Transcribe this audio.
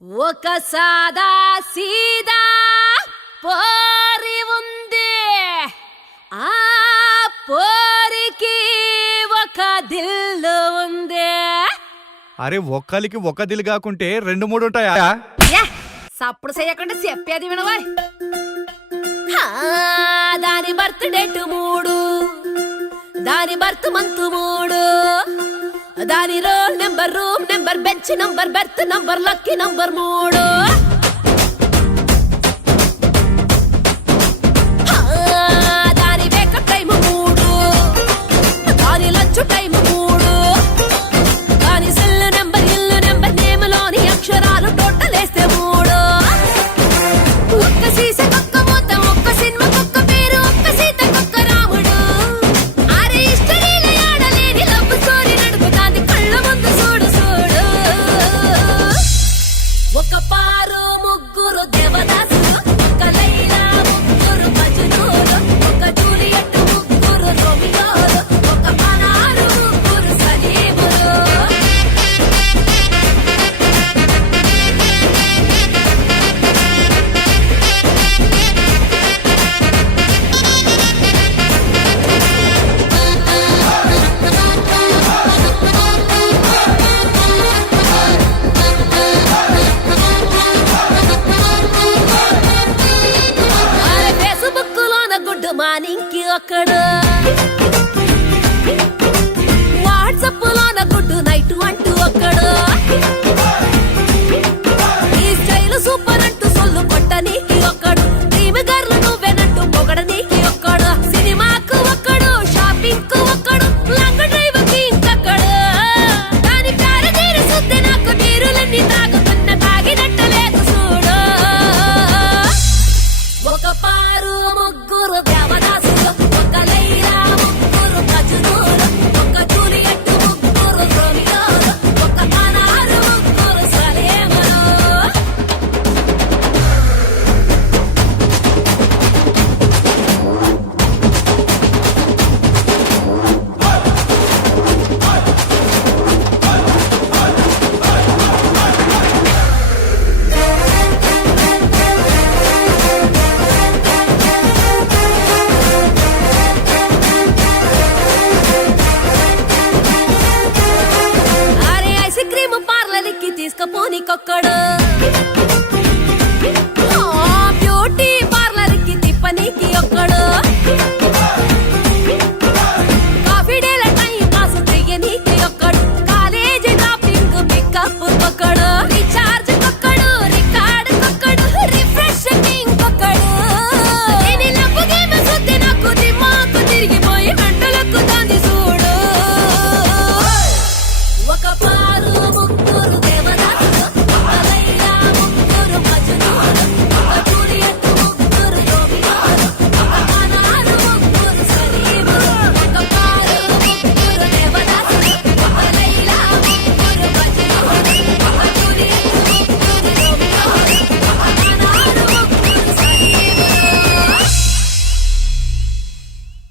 ఒక సాదా సీదా పోరి ఉంది, ఆ పోరికి ఒక దిల్లు ఉంది. అరే ఒక్కలికి ఒక దిల్ కాకుంటే రెండు మూడు ఉంటాయా? సప్పుడు చేయకుండా చెప్పేది వినవా. దాని బర్త్ డేట్ 3, దాని బర్త్ మంత్ 3, దాని roll number, room number, bench number, berth number, lucky number 3. దాని వేకప్ టైం 3, దాని లంచ్ టైం 3, దాని సెల్ నెంబర్, ఇల్లు నెంబర్, నేమ్లోని అక్షరాలు టోటల్ వేస్తే 3. ఒక్క సీస కుక్క మూత, ఒక్క సినిమా కుక్క పేరు, ఒక్క సీత కుక్క రాముడు. అరే ఇష్టలీల ఆడలేని లవ్ స్టోరీ నడుపుతాంది కళ్ళ ముందు చూడు చూడు. ఒక పారు ముగ్గురు దేవదాసు